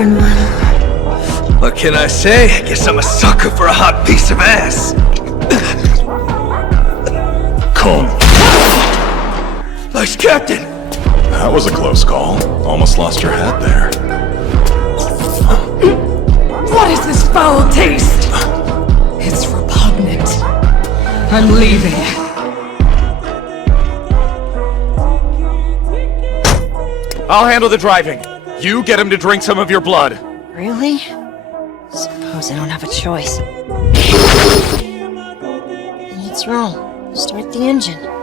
stubborn one. What can I say? I guess I'm a sucker for a hot piece of ass. Come. Nice, Captain. That was a close call. Almost lost your hat there. What is this foul taste? It's repugnant. I'm leaving. I'll handle the driving. You get him to drink some of your blood. Really? Suppose I don't have a choice. What's wrong? Start the engine.